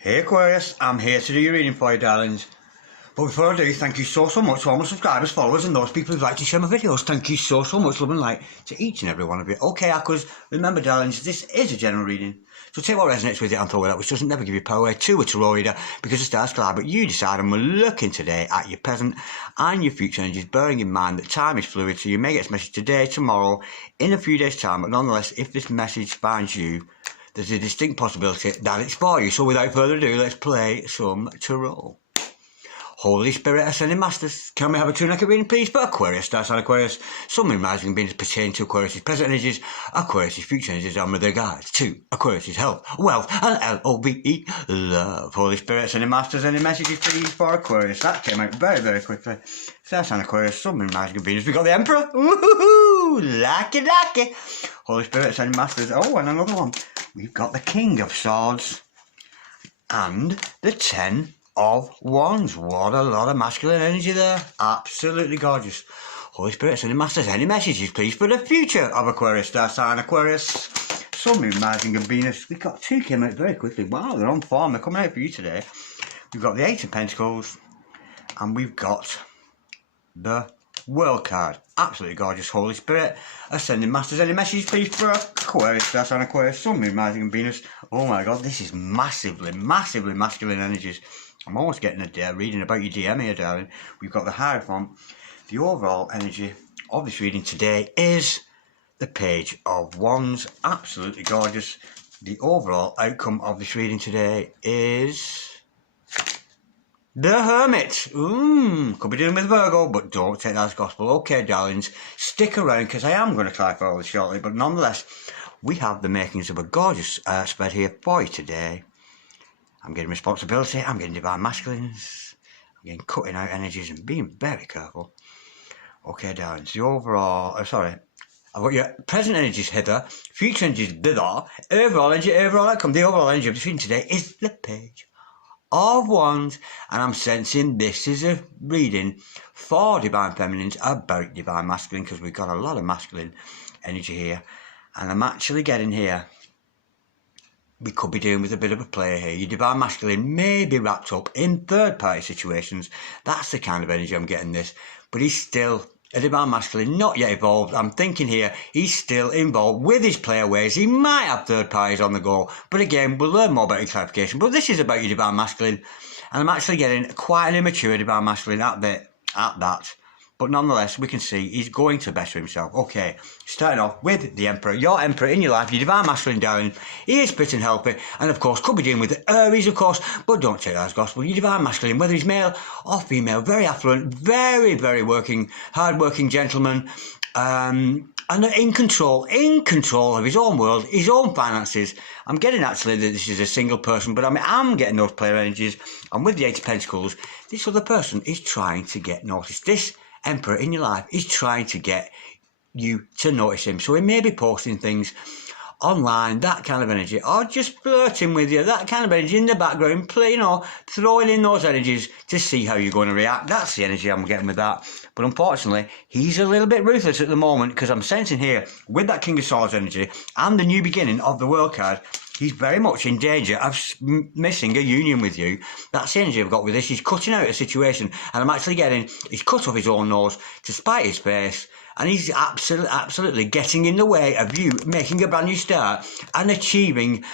Hey Aquarius, I'm here to do your reading for you, darlings. But before I do, thank you so much to all my subscribers, followers and those people who've liked to share my videos. Thank you so much, love and light, to each and every one of you. Okay, Aquas, remember darlings, this is a general reading. So take what resonates with you and throw it out, which doesn't never give you power to a tarot reader, because the stars collide, but you decide, and we're looking today at your present and your future energies, bearing in mind that time is fluid, so you may get this message today, tomorrow, in a few days' time, but nonetheless, if this message finds you, there's a distinct possibility that it's for you. So without further ado, let's play some tarot. Holy Spirit Ascending Masters, can we have a two-naked reading please for Aquarius, Star sign Aquarius, Sun, Moon, Rising beings pertaining to Aquarius' present energies, Aquarius' future energies, and with regards to Aquarius' health, wealth, and L-O-V-E, love. Holy Spirit Ascending Masters, any messages please for Aquarius? That came out very quickly. Star sign Aquarius, Sun, Moon, Rising beings. We got the Emperor. Woohoo! Lucky. Holy Spirit Ascending Masters. Oh, and another one. We've got the King of Swords and the 10 of Wands. What a lot of masculine energy there. Absolutely gorgeous. Holy Spirit Ascending Masters, any messages please for the future of Aquarius, Star sign Aquarius, Sun, Moon, Rising and Venus. We've got two came out very quickly. Wow, they're on form. They're coming out for you today. We've got the Eight of Pentacles and we've got the World card. Absolutely gorgeous. Holy Spirit Ascending Masters, any message please for Aquarius, that's on Aquarius, Sun, Moon, Rising and Venus. Oh my god, this is massively masculine energies. I'm almost getting a reading about your DM here, darling. We've got the Hierophant. The overall energy of this reading today is the Page of Wands. Absolutely gorgeous. The overall outcome of this reading today is the Hermit. Could be doing with Virgo, but don't take that as gospel. Okay, darlings, stick around because I am going to try for all this shortly. But nonetheless, we have the makings of a gorgeous spread here for you today. I'm getting responsibility. I'm getting divine masculines. I'm getting cutting out energies and being very careful. Okay, darlings, the overall... I've got your present energies hither, future energies thither, overall energy, overall outcome. The overall energy of this reading today is the Page of Wands, and I'm sensing this is a reading for divine feminines about divine masculine, because we've got a lot of masculine energy here, and I'm actually getting here we could be dealing with a bit of a player here. Your divine masculine may be wrapped up in third party situations. That's the kind of energy I'm getting this, but he's still a divine masculine, not yet evolved. I'm thinking here he's still involved with his player ways. He might have third parties on the go, but again, we'll learn more about your clarification. But this is about your divine masculine, and I'm actually getting quite an immature divine masculine at that. But nonetheless, we can see he's going to better himself. Okay, starting off with the Emperor. Your Emperor in your life, your divine masculine, darling. He is fit and healthy, and of course, could be dealing with Aries, of course, but don't take that as gospel. Your divine masculine, whether he's male or female, very affluent, very working, hard-working gentleman, and in control of his own world, his own finances. I'm getting actually that this is a single person, but I'm getting those player energies. And with the Eight of Pentacles, this other person is trying to get noticed. This Emperor in your life is trying to get you to notice him. So he may be posting things online, that kind of energy, or just flirting with you, that kind of energy in the background, throwing in those energies to see how you're going to react. That's the energy I'm getting with that. But unfortunately, he's a little bit ruthless at the moment, because I'm sensing here, with that King of Swords energy and the new beginning of the World card, he's very much in danger of missing a union with you. That's the energy I've got with this. He's cutting out a situation, and I'm actually getting, he's cut off his own nose to spite his face, and he's absolutely getting in the way of you making a brand new start and achieving,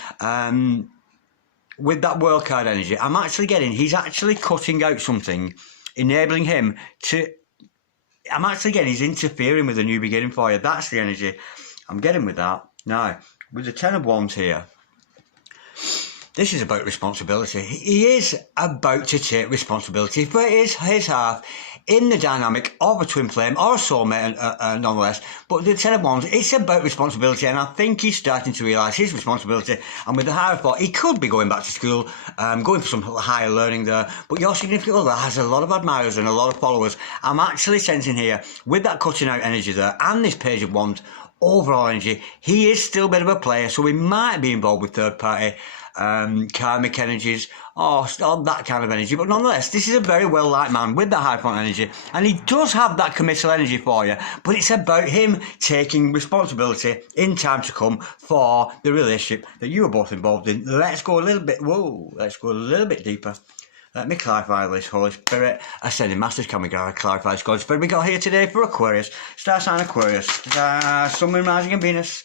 with that World card energy, I'm actually getting, he's actually cutting out something, enabling him to, I'm actually getting, he's interfering with a new beginning for you. That's the energy I'm getting with that. Now, with the 10 of Wands here, this is about responsibility. He is about to take responsibility for his half in the dynamic of a twin flame or a soulmate, nonetheless. But the 10 of Wands, it's about responsibility, and I think he's starting to realise his responsibility. And with the Hierophant, he could be going back to school, going for some higher learning there. But your significant other has a lot of admirers and a lot of followers. I'm actually sensing here, with that cutting out energy there and this Page of Wands, overall energy, he is still a bit of a player, so he might be involved with third party karmic energies, or that kind of energy. But nonetheless, this is a very well-liked man with that high point energy, and he does have that committal energy for you, but it's about him taking responsibility in time to come for the relationship that you are both involved in. Let's go a little bit deeper. Let me clarify this, Holy Spirit. Ascending Masters, can we clarify this, God Spirit? We got here today for Aquarius, star sign Aquarius, Sun, Moon, Rising and Venus.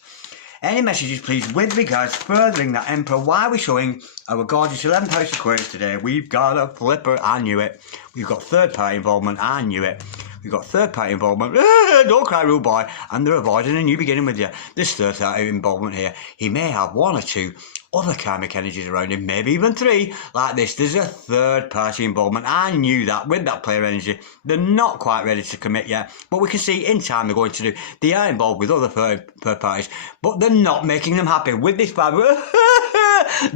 Any messages, please, with regards furthering that Emperor? Why are we showing our gorgeous 11th house Aquarius today? We've got a flipper, I knew it. We've got third-party involvement, I knew it. We've got third-party involvement, don't cry, rude boy, and they're avoiding a new beginning with you. This third-party involvement here, he may have one or two other karmic energies around him, maybe even three, like this. There's a third-party involvement. I knew that with that player energy. They're not quite ready to commit yet, but we can see in time they're going to do. They are involved with other third parties, but they're not making them happy with this vibe.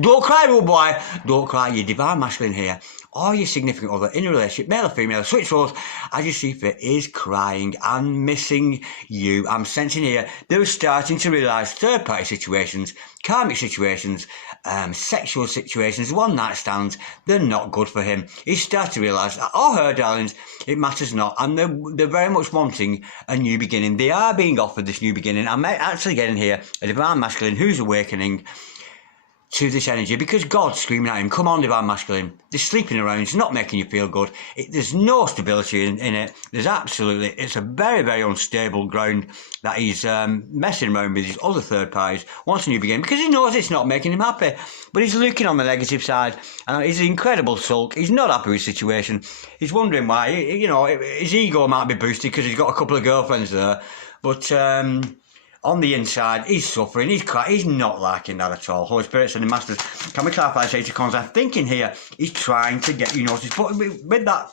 Don't cry, rude boy. Don't cry. Your divine masculine here, or your significant other in a relationship, male or female, switch roles, as you see fit, is crying and missing you. I'm sensing here they're starting to realise third-party situations, karmic situations, sexual situations, one-night stands, they're not good for him. He's starting to realise that, or her, darlings, it matters not, and they're very much wanting a new beginning. They are being offered this new beginning. I'm actually getting here a divine masculine who's awakening to this energy, because God's screaming at him, come on, divine masculine. They're sleeping around, it's not making you feel good. There's no stability in it. There's absolutely, it's a very, very unstable ground that he's messing around with his other third parties, wants a new beginning, because he knows it's not making him happy. But he's looking on the negative side, and he's an incredible sulk. He's not happy with his situation. He's wondering why, his ego might be boosted because he's got a couple of girlfriends there. But on the inside, he's suffering, he's crying, he's not liking that at all. Holy Spirit and the Masters, can we clarify this Eight of Coins? I'm thinking here, he's trying to get you noticed, but with that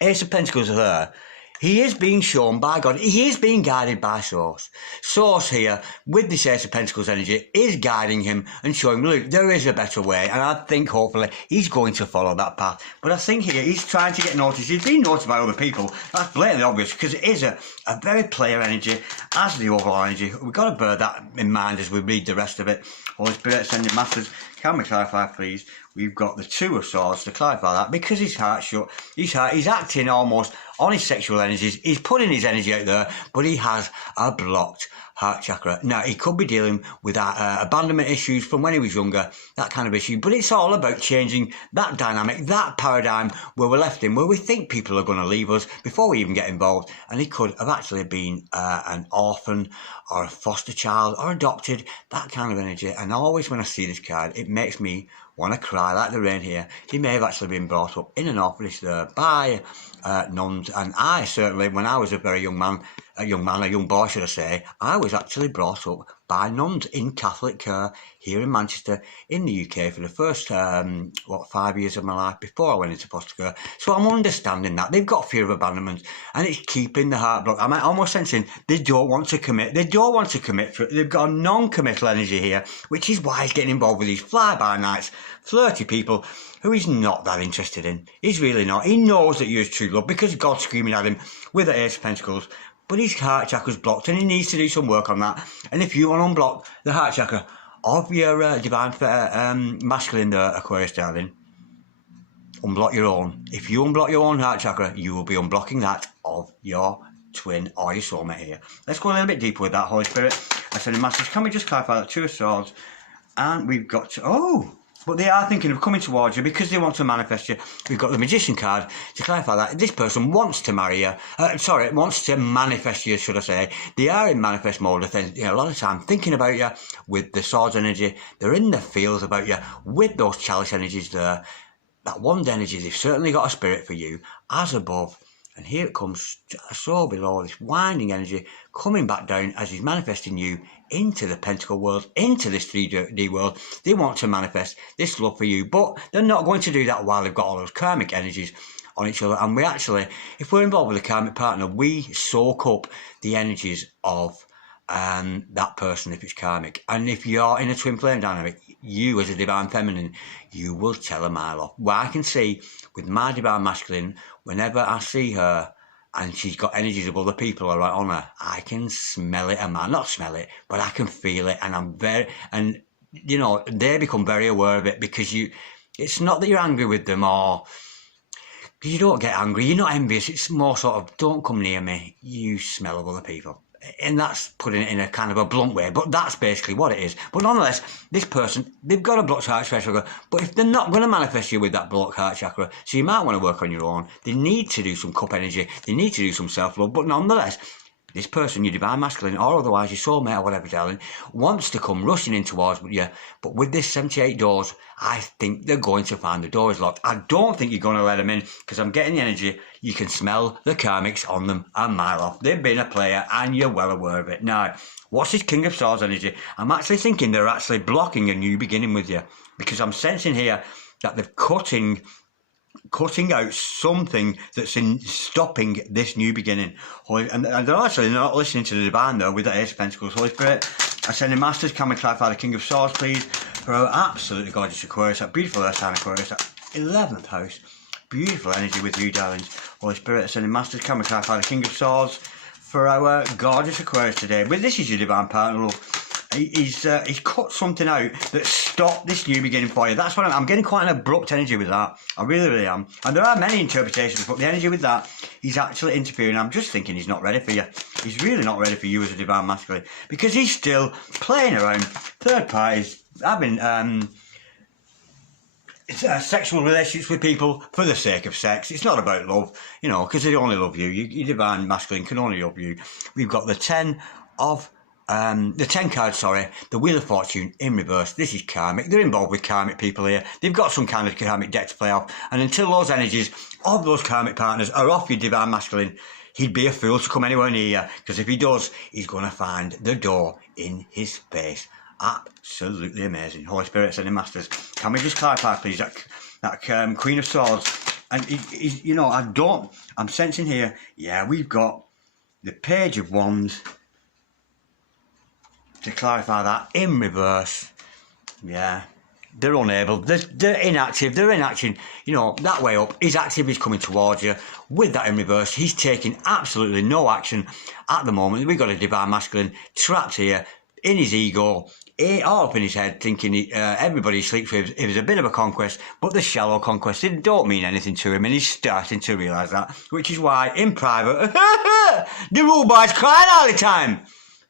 Ace of Pentacles there, he is being shown by God. He is being guided by Source. Source here, with this Ace of Pentacles energy, is guiding him and showing, look, there is a better way. And I think, hopefully, he's going to follow that path. But I think here, he's trying to get noticed. He's being noticed by other people. That's blatantly obvious, because it is a very player energy, as the overall energy. We've got to bear that in mind as we read the rest of it. Holy Spirit, Ascending Masters, can we clarify, please? We've got the Two of Swords to clarify that, because his heart's shut. He's acting almost on his sexual energies. He's putting his energy out there, but he has a blocked heart chakra. Now, he could be dealing with abandonment issues from when he was younger, that kind of issue. But it's all about changing that dynamic, that paradigm where we're left in, where we think people are going to leave us before we even get involved. And he could have actually been an orphan or a foster child or adopted, that kind of energy. And always when I see this card, it makes me want to cry like the rain here. He may have actually been brought up in an orphanage there by nuns, and I certainly, when I was a very young boy should I say, I was actually brought up by nuns in Catholic care here in Manchester in the UK for the first 5 years of my life before I went into foster care. So I'm understanding that they've got fear of abandonment, and it's keeping the heart blocked. I'm almost sensing they don't want to commit. They've got a non-committal energy here, which is why he's getting involved with these fly-by-nights, flirty people who he's not that interested in. He's really not. He knows that you're his true love because God's screaming at him with the Ace of Pentacles. But his heart chakra's blocked, and he needs to do some work on that. And if you want to unblock the heart chakra of your divine masculine there, Aquarius, darling, unblock your own. If you unblock your own heart chakra, you will be unblocking that of your twin or your soulmate here. Let's go a little bit deeper with that, Holy Spirit. I said in Masters, can we just clarify that Two of Swords? And we've got to, but they are thinking of coming towards you because they want to manifest you. We've got the Magician card to clarify that. This person wants to marry you. Wants to manifest you, should I say. They are in manifest mode. A lot of time thinking about you with the Swords energy. They're in the feels about you with those Chalice energies there. That Wand energy, they've certainly got a spirit for you, as above. And here it comes, so below, this winding energy coming back down as he's manifesting you into the Pentacle world, into this 3D world. They want to manifest this love for you, but they're not going to do that while they've got all those karmic energies on each other. And we actually, if we're involved with a karmic partner, we soak up the energies of that person if it's karmic. And if you're in a twin flame dynamic, you as a divine feminine, you will tell a mile off. Well, I can see with my divine masculine, whenever I see her and she's got energies of other people on her, I can smell it, not smell it, but I can feel it. And you know, they become very aware of it because it's not that you're angry with them or you don't get angry, you're not envious. It's more sort of, don't come near me, you smell of other people. And that's putting it in a kind of a blunt way, but that's basically what it is. But nonetheless, this person, they've got a blocked heart chakra, but if they're not going to manifest you with that blocked heart chakra, so you might want to work on your own. They need to do some cup energy, they need to do some self-love, but nonetheless, this person, your divine masculine, or otherwise your soulmate or whatever, darling, wants to come rushing in towards you. But with this 78 doors, I think they're going to find the door is locked. I don't think you're going to let them in because I'm getting the energy. You can smell the karmics on them a mile off. They've been a player and you're well aware of it. Now, what's this King of Swords energy? I'm actually thinking they're actually blocking a new beginning with you because I'm sensing here that they're cutting out something that's in stopping this new beginning. And they're actually not listening to the divine though with the Ace of Pentacles. Holy Spirit, I send in Masters, can we clarify the King of Swords please for our absolutely gorgeous Aquarius, that beautiful Earth sign Aquarius, that 11th house. Beautiful energy with you, darlings. Holy Spirit, I send in Masters, can we clarify the King of Swords for our gorgeous Aquarius today. But this is your divine partner, love. He's cut something out that stopped this new beginning for you. That's what I'm getting quite an abrupt energy with that. I really, really am. And there are many interpretations, but the energy with that, he's actually interfering. I'm just thinking he's not ready for you. He's really not ready for you as a divine masculine because he's still playing around third parties, having sexual relationships with people for the sake of sex. It's not about love, you know, because they only love you. Your divine masculine can only love you. We've got the 10 cards, the Wheel of Fortune in reverse. This is karmic. They're involved with karmic people here. They've got some kind of karmic deck to play off. And until those energies of those karmic partners are off your divine masculine, he'd be a fool to come anywhere near you. Because if he does, he's going to find the door in his face. Absolutely amazing. Holy Spirit, sending Masters. Can we just clarify, please, that Queen of Swords? And, you know, I'm sensing here, yeah, we've got the Page of Wands. To clarify that, in reverse, yeah, they're unable, they're inactive, they're inaction, you know, that way up, he's active, he's coming towards you, with that in reverse, he's taking absolutely no action at the moment. We've got a divine masculine trapped here, in his ego, all up in his head, thinking everybody he sleeps with is a bit of a conquest, but the shallow conquest, it don't mean anything to him, and he's starting to realise that, which is why, in private, the rule boy's crying all the time,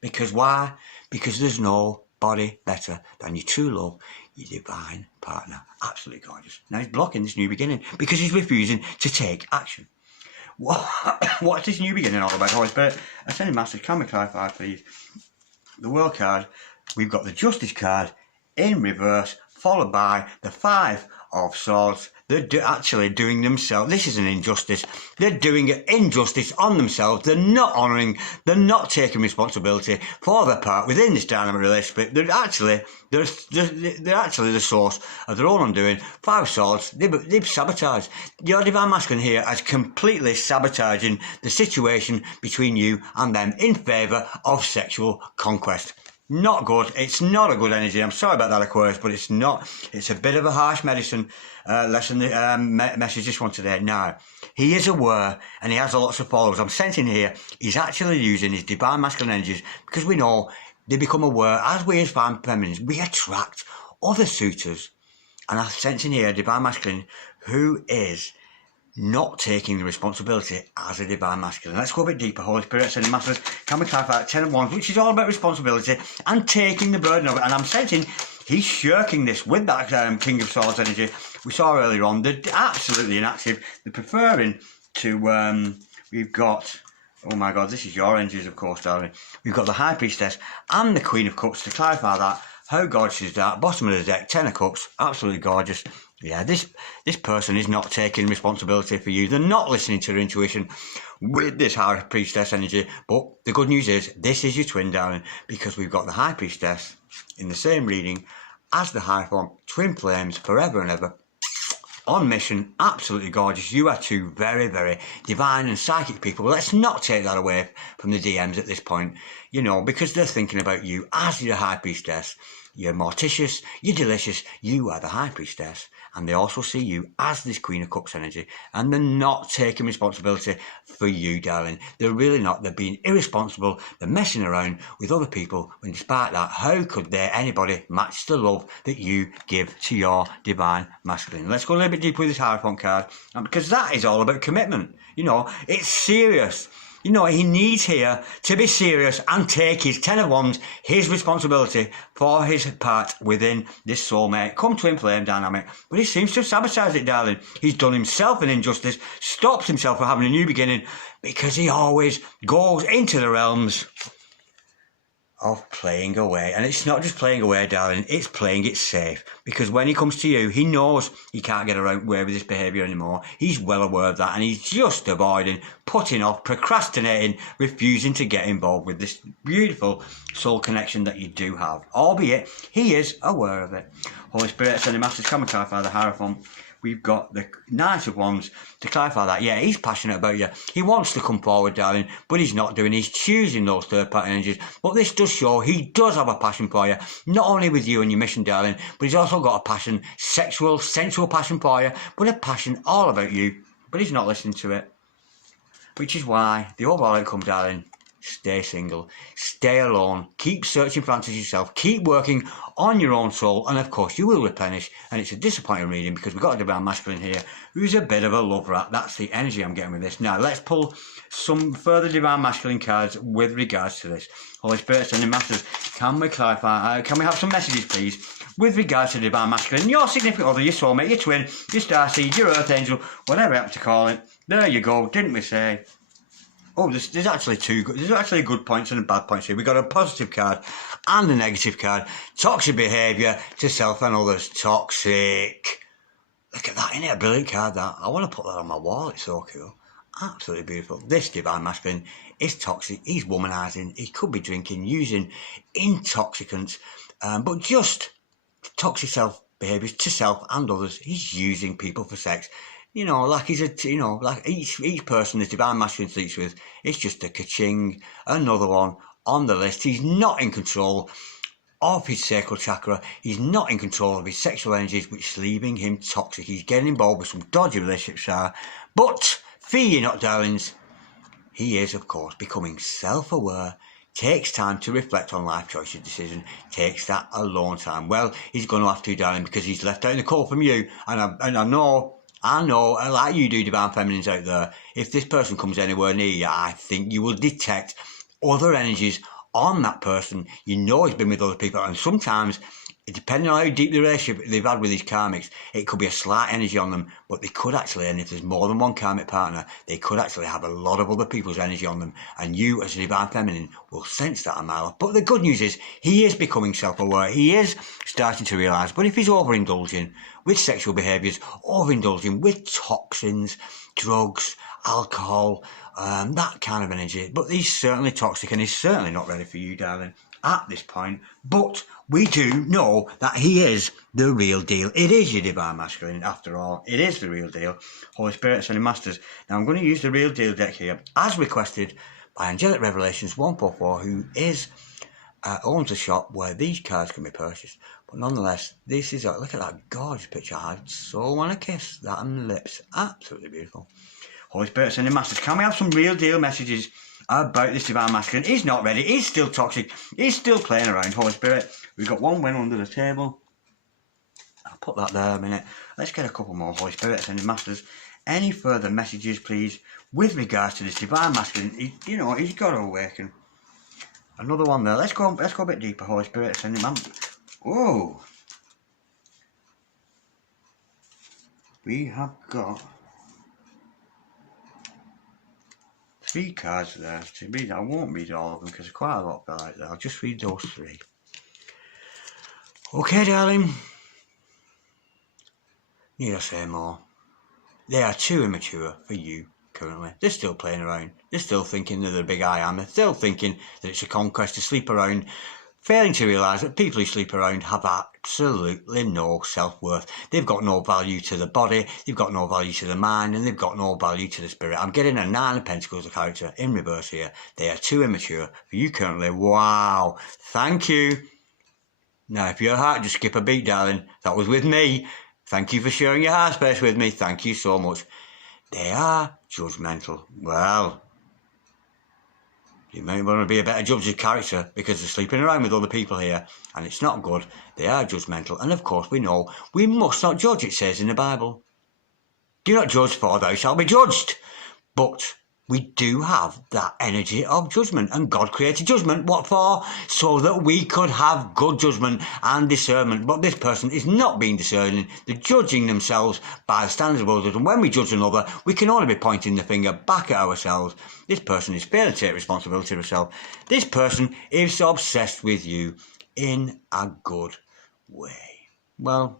because why? Because there's nobody better than your true love, your divine partner. Absolutely gorgeous. Now he's blocking this new beginning because he's refusing to take action. What's this new beginning all about? Holy Spirit, Ascending Masters, can we clarify, please? The World card, we've got the Justice card in reverse, followed by the Five of Swords. They're actually doing themselves. This is an injustice. They're doing an injustice on themselves. They're not honouring. They're not taking responsibility for their part within this dynamic relationship. They're actually the source of their own undoing. Five of Swords. They've sabotaged. Your divine masculine here is completely sabotaging the situation between you and them in favour of sexual conquest. Not good. It's not a good energy. I'm sorry about that, Aquarius, but it's not. It's a bit of a harsh medicine lesson, message this one today. Now, he is aware and he has lots of followers. I'm sensing here he's actually using his divine masculine energies because we know they become aware. As we as feminines, we attract other suitors. And I'm sensing here a divine masculine who is not taking the responsibility as a divine masculine. Let's go a bit deeper. Holy Spirit, sending Masters, can we clarify that 10 of Wands, which is all about responsibility and taking the burden of it. And I'm sensing he's shirking this with that King of Swords energy we saw earlier on. They're absolutely inactive. They're preferring to, we've got, oh my God, this is your energies, of course, darling. We've got the High Priestess and the Queen of Cups. To clarify that, how gorgeous is that? Bottom of the deck, 10 of Cups, absolutely gorgeous. Yeah, this person is not taking responsibility for you. They're not listening to their intuition with this High Priestess energy. But the good news is, this is your twin, darling, because we've got the High Priestess in the same reading as the High Form, twin flames, forever and ever. On mission, absolutely gorgeous. You are two very, very divine and psychic people. Let's not take that away from the DMs at this point, you know, because they're thinking about you as your High Priestess. You're morticious, you're delicious, you are the High Priestess. And they also see you as this Queen of Cups energy. And they're not taking responsibility for you, darling. They're really not. They're being irresponsible. They're messing around with other people. And despite that, how could anybody match the love that you give to your divine masculine? Let's go a little bit deeper with this Hierophant card. Because that is all about commitment. You know, it's serious. You know, he needs here to be serious and take his 10 of Wands, his responsibility for his part within this soulmate, come twin flame dynamic. But he seems to have sabotaged it, darling. He's done himself an injustice, stopped himself from having a new beginning, because he always goes into the realms of playing away. And it's not just playing away, darling, it's playing it safe. Because when he comes to you, he knows he can't get away with this behaviour anymore. He's well aware of that, and he's just avoiding, putting off, procrastinating, refusing to get involved with this beautiful soul connection that you do have. Albeit, he is aware of it. Holy Spirit, Ascended Masters, come and clarify the Hierophant. We've got the Knight of Wands to clarify that. Yeah, he's passionate about you. He wants to come forward, darling, but he's not doing. He's choosing those third-party energies. But this does show he does have a passion for you, not only with you and your mission, darling, but he's also got a passion, sexual, sensual passion for you, but a passion all about you. But he's not listening to it. Which is why the overall outcome, darling, stay single, stay alone, keep searching for answers yourself, keep working on your own soul, and of course you will replenish. And it's a disappointing reading because we've got a divine masculine here who's a bit of a love rat. That's the energy I'm getting with this. Now let's pull some further divine masculine cards with regards to this. Holy Spirit, Ascended Masters, can we clarify, can we have some messages please with regards to divine masculine, your significant other, your soulmate, your twin, your starseed, your earth angel, whatever you have to call it. There you go, didn't we say? Oh, there's actually there's actually good points and bad points here. We've got a positive card and a negative card. Toxic behaviour to self and others. Toxic. Look at that, isn't it a brilliant card, that? I want to put that on my wall, it's so cool. Absolutely beautiful. This divine masculine is toxic. He's womanising. He could be drinking, using intoxicants, but just toxic self behaviours to self and others. He's using people for sex. You know, like like each person this divine masculine sleeps with, it's just a ka-ching, another one on the list. He's not in control of his sacral chakra. He's not in control of his sexual energies, which is leaving him toxic. He's getting involved with some dodgy relationships, but fear ye not, darlings. He is, of course, becoming self-aware, takes time to reflect on life choices, decision, takes that alone time. Well, he's going to have to, darling, because he's left out in the cold from you, and I know, like you do, divine feminines out there, if this person comes anywhere near you, I think you will detect other energies on that person. You know he's been with other people, and sometimes, depending on how deep the relationship they've had with these karmics, it could be a slight energy on them, but they could actually, and if there's more than one karmic partner, they could actually have a lot of other people's energy on them, and you as a divine feminine will sense that a mile off. But the good news is, he is becoming self-aware, he is starting to realise, but if he's overindulging with sexual behaviours, overindulging with toxins, drugs, alcohol, that kind of energy, but he's certainly toxic, and he's certainly not ready for you, darling, at this point. But we do know that he is the real deal. It is your divine masculine, after all. It is the real deal. Holy Spirit, Ascended Masters. Now I'm going to use the real deal deck here, as requested by Angelic Revelations 144, who owns a shop where these cards can be purchased. But nonetheless, this is look at that gorgeous picture. I so want to kiss that on the lips. Absolutely beautiful. Holy Spirit, Ascended Masters, can we have some real deal messages about this divine masculine? He's not ready. He's still toxic. He's still playing around. Holy Spirit, we've got one win under the table. I'll put that there a minute. Let's get a couple more. Holy Spirit, Ascended Masters, any further messages, please, with regards to this divine masculine? He's got to awaken. Another one there. Let's go a bit deeper. Holy Spirit, Ascended Masters. Oh, we have got 3 cards there to read. I won't read all of them because there's quite a lot like that. I'll just read those 3. Okay, darling. Need I say more? They are too immature for you currently. They're still playing around. They're still thinking they're the big I am. They're still thinking that it's a conquest to sleep around, failing to realise that people who sleep around have absolutely no self-worth. They've got no value to the body, they've got no value to the mind, and they've got no value to the spirit. I'm getting a 9 of Pentacles of character in reverse here. They are too immature for you currently. Wow. Thank you. Now, if your heart just skip a beat, darling, that was with me. Thank you for sharing your heart space with me. Thank you so much. They are judgmental. Well, you may want to be a better judge of character because they're sleeping around with other people here, and it's not good. They are judgmental, and of course we know we must not judge, it says in the Bible. Do not judge, for thou shalt be judged. But we do have that energy of judgment, and God created judgment. What for? So that we could have good judgment and discernment. But this person is not being discerning. They're judging themselves by the standards of others, and when we judge another, we can only be pointing the finger back at ourselves. This person is failing to take responsibility for herself. This person is obsessed with you in a good way. Well,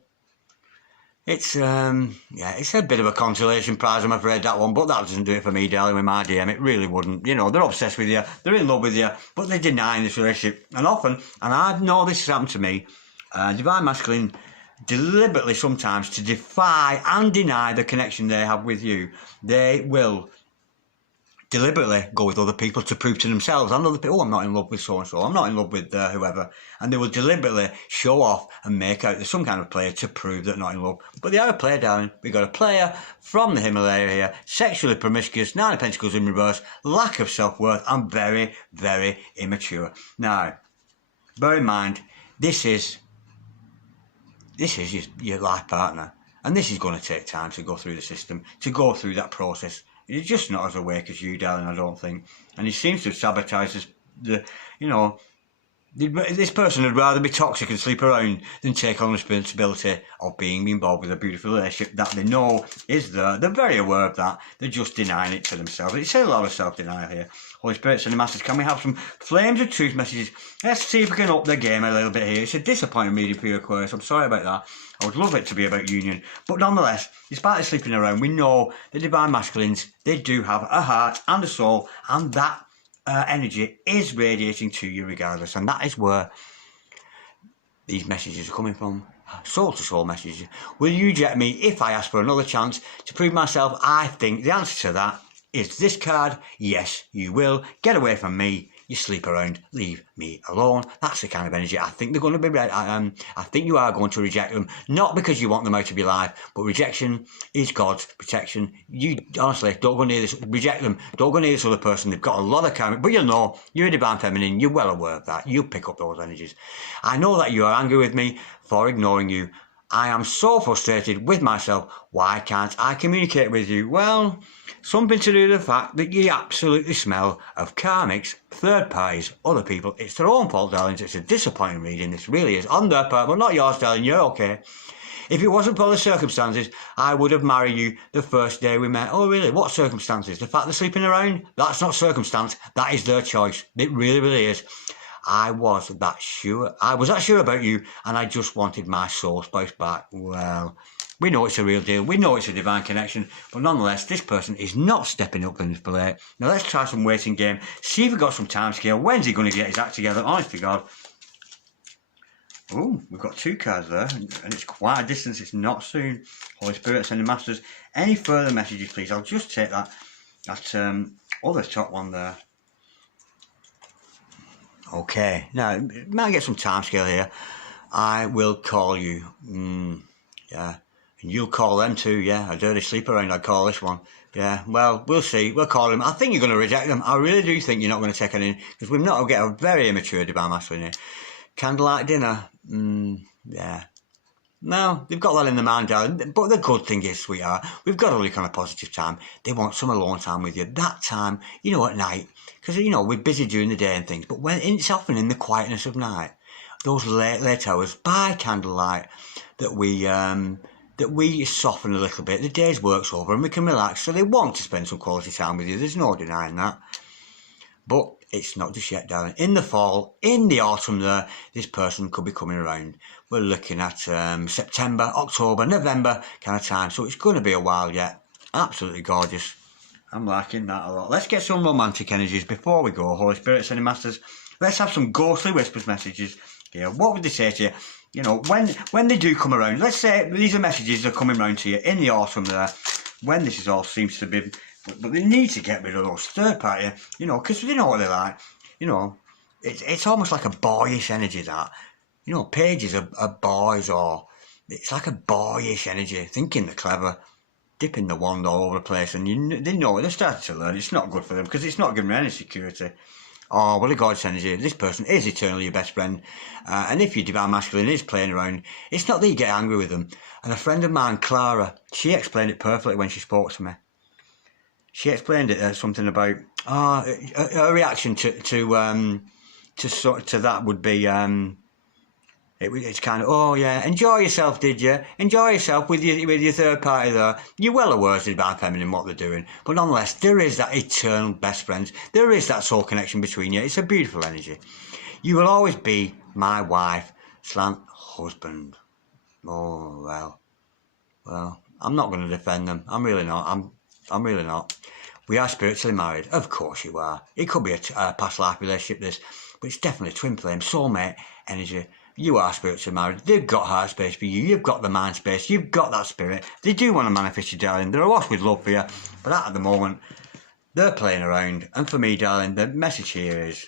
it's a bit of a consolation prize, I'm afraid, that one, but that doesn't do it for me, darling, with my DM. It really wouldn't. You know, they're obsessed with you, they're in love with you, but they're denying this relationship. And often, and I know this has happened to me, Divine Masculine deliberately sometimes to defy and deny the connection they have with you. They will deliberately go with other people to prove to themselves and other people, oh, I'm not in love with so-and-so, I'm not in love with whoever. And they will deliberately show off and make out they're some kind of player to prove they're not in love. But they are a player, darling. We've got a player from the Himalaya here, sexually promiscuous, 9 of Pentacles in reverse, lack of self-worth, and very, very immature. Now, bear in mind, this is your life partner. And this is going to take time to go through the system, to go through that process. He's just not as awake as you, darling, I don't think. And he seems to have sabotaged this person would rather be toxic and sleep around than take on responsibility of being involved with a beautiful relationship that they know is there. They're very aware of that. They're just denying it to themselves. It's a lot of self-denial here. Holy Spirit, send the masters. Can we have some flames of truth messages? Let's see if we can up the game a little bit here. It's a disappointing reading for you, Aquarius. I'm sorry about that. I would love it to be about union. But nonetheless, despite the sleeping around, we know the Divine Masculines, they do have a heart and a soul, and that energy is radiating to you regardless. And that is where these messages are coming from. Soul to soul messages. Will you reject me if I ask for another chance to prove myself? I think the answer to that is this card. Yes, you will. Get away from me. You sleep around. Leave me alone. That's the kind of energy I think they're going to be. I think you are going to reject them, not because you want them out of your life, but rejection is God's protection. You honestly don't go near this. Reject them. Don't go near this other person. They've got a lot of karmic, but you'll know you're a divine feminine. You're well aware of that. You pick up those energies. I know that you are angry with me for ignoring you. I am so frustrated with myself. Why can't I communicate with you? Well, something to do with the fact that you absolutely smell of karmics, third parties, other people. It's their own fault, darlings. It's a disappointing reading. This really is. On their part, but not yours, darling. You're okay. If it wasn't for the circumstances, I would have married you the first day we met. Oh, really? What circumstances? The fact they're sleeping around? That's not circumstance. That is their choice. It really, really is. I was that sure about you, and I just wanted my soul spouse back. Well, we know it's a real deal. We know it's a divine connection, but nonetheless, this person is not stepping up in this play. Now let's try some waiting game. See if we've got some time scale. When's he going to get his act together? Honest to God. Oh, we've got 2 cards there, and it's quite a distance. It's not soon. Holy Spirit, send the masters. Any further messages, please? I'll just take that other top one there. Okay, now, might get some time scale here. I will call you. Yeah. And you'll call them too, yeah. A dirty sleeper around, I'd call this one. Yeah, well, we'll see. We'll call them. I think you're going to reject them. I really do think you're not going to take it in, because we've not got a very immature divine masculine here. Candlelight dinner. Yeah. No, they've got that in the mind, darling. But the good thing is, sweetheart, we've got a really kind of positive time. They want some alone time with you. That time, at night. Because, we're busy during the day and things. But when it's often in the quietness of night, those late hours, by candlelight, that we soften a little bit. The day's work's over and we can relax. So they want to spend some quality time with you. There's no denying that. But it's not just yet, darling. In the fall, in the autumn there, this person could be coming around. We're looking at September, October, November kind of time. So it's going to be a while yet. Absolutely gorgeous. I'm liking that a lot. Let's get some romantic energies before we go. Holy Spirit, sending masters. Let's have some ghostly whispers messages. Yeah, what would they say to you? When they do come around. Let's say these are messages that are coming around to you in the autumn there. When this is all seems to be... But they need to get rid of those third party, because they know what they're like. It's almost like a boyish energy, that. You know, pages are boys, or it's like a boyish energy, thinking they're clever, dipping the wand all over the place, and they know, they're starting to learn it's not good for them because it's not giving them any security. Oh, well, a God's energy, this person is eternally your best friend, and if your divine masculine is playing around, it's not that you get angry with them. And a friend of mine, Clara, she explained it perfectly when she spoke to me. She explained it as something about her reaction to that would be it's kind of, oh yeah, enjoy yourself, did you? Enjoy yourself with your third party there. You're well aware of the divine feminine what they're doing, but nonetheless there is that eternal best friends. There is that soul connection between you. It's a beautiful energy. You will always be my wife / husband. Oh well, I'm not going to defend them. I'm really not. I'm really not. We are spiritually married. Of course you are. It could be a past life relationship, this, but it's definitely twin flame, soulmate energy. You are spiritually married. They've got heart space for you. You've got the mind space. You've got that spirit. They do want to manifest you, darling. They're awash with love for you. But at the moment, they're playing around. And for me, darling, the message here is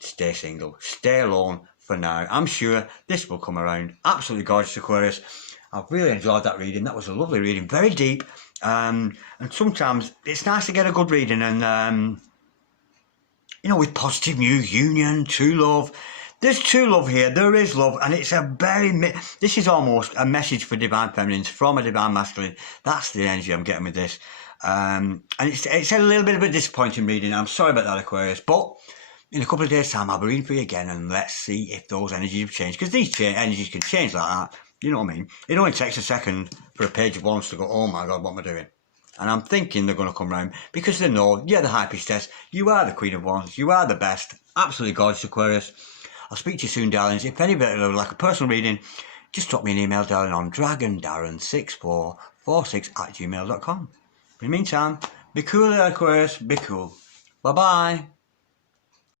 stay single. Stay alone for now. I'm sure this will come around. Absolutely gorgeous, Aquarius. I've really enjoyed that reading. That was a lovely reading. Very deep. And sometimes it's nice to get a good reading. And, you know, with positive news, union, true love. There's true love here. There is love, and it's a very. This is almost a message for divine feminines from a divine masculine. That's the energy I'm getting with this, and it's a little bit of a disappointing reading. I'm sorry about that, Aquarius, but in a couple of days' time, I'll be reading for you again, and let's see if those energies have changed, because these energies can change like that. You know what I mean? It only takes a second for a page of wands to go, oh my God, what am I doing? And I'm thinking they're going to come round because they know you're the high priestess, you are the queen of wands, you are the best. Absolutely gorgeous, Aquarius. I'll speak to you soon, darlings. If anybody would like a personal reading, just drop me an email, darling, on dragondarren6446@gmail.com. In the meantime, be cool, Aquarius. Be cool. Bye-bye.